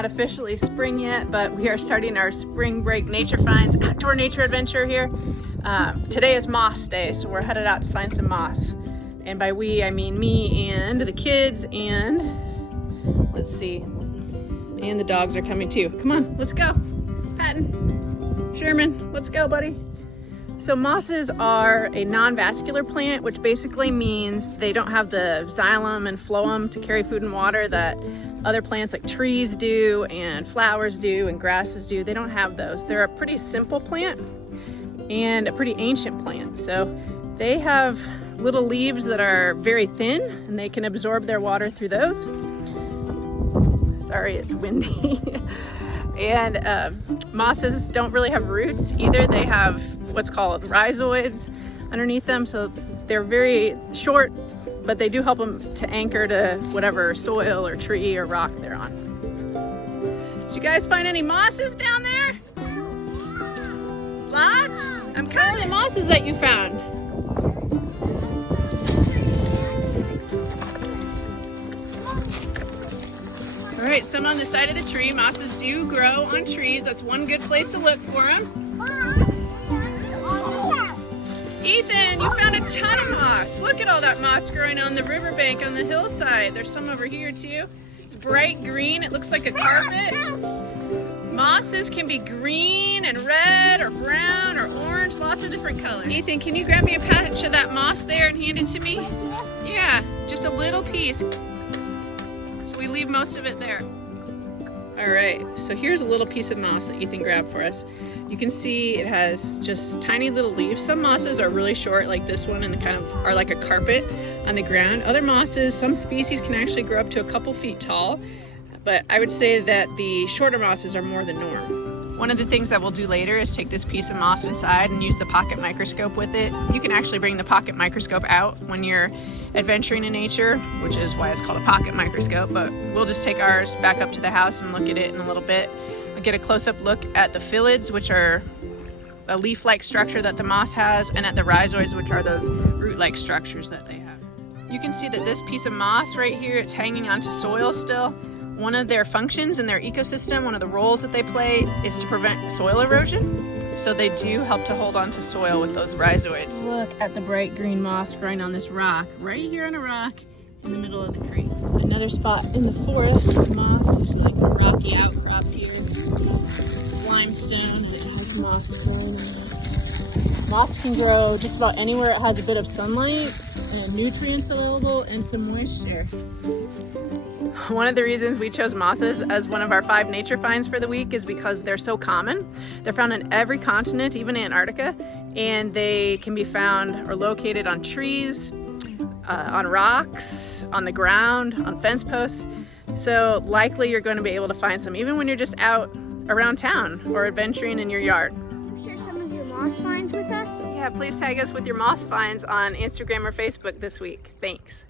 not officially spring yet, but we are starting our spring break nature finds outdoor nature adventure here. Today is moss day, so we're headed out to find some moss. And by we, I mean me and the kids and, let's see, and the dogs are coming too. Come on, let's go. Patton, Sherman, let's go, buddy. So mosses are a non-vascular plant, which basically means they don't have the xylem and phloem to carry food and water that other plants like trees do and flowers do and grasses do. They don't have those. They're a pretty simple plant and a pretty ancient plant. So they have little leaves that are very thin and they can absorb their water through those. Sorry, it's windy. And mosses don't really have roots either. They have what's called rhizoids underneath them, so they're very short, but they do help them to anchor to whatever soil or tree or rock they're on. Did you guys find any mosses down there? Lots? I'm counting the mosses that you found. All right, some on the side of the tree. Mosses do grow on trees. That's one good place to look for them. Ethan, you found a ton of moss. Look at all that moss growing on the riverbank on the hillside. There's some over here too. It's bright green. It looks like a carpet. Mosses can be green and red or brown or orange, lots of different colors. Ethan, can you grab me a patch of that moss there and hand it to me? Yeah, just a little piece. So we leave most of it there. All right, so here's a little piece of moss that Ethan grabbed for us. You can see it has just tiny little leaves. Some mosses are really short like this one and kind of are like a carpet on the ground. Other mosses, some species can actually grow up to a couple feet tall, but I would say that the shorter mosses are more the norm. One of the things that we'll do later is take this piece of moss inside and use the pocket microscope with it. You can actually bring the pocket microscope out when you're adventuring in nature, which is why it's called a pocket microscope, but we'll just take ours back up to the house and look at it in a little bit. We'll get a close-up look at the phyllids, which are a leaf-like structure that the moss has, and at the rhizoids, which are those root-like structures that they have. You can see that this piece of moss right here, it's hanging onto soil still. One of their functions in their ecosystem, one of the roles that they play, is to prevent soil erosion. So they do help to hold on to soil with those rhizoids. Look at the bright green moss growing on this rock, right here on a rock in the middle of the creek. Another spot in the forest with moss, there's like a rocky outcrop here. It's limestone and it has moss growing on it. Moss can grow just about anywhere it has a bit of sunlight and nutrients available and some moisture. One of the reasons we chose mosses as one of our 5 nature finds for the week is because they're so common. They're found in every continent, even Antarctica, and they can be found or located on trees, on rocks, on the ground, on fence posts. So likely you're going to be able to find some even when you're just out around town or adventuring in your yard. Share some of your moss finds with us? Yeah, please tag us with your moss finds on Instagram or Facebook this week. Thanks.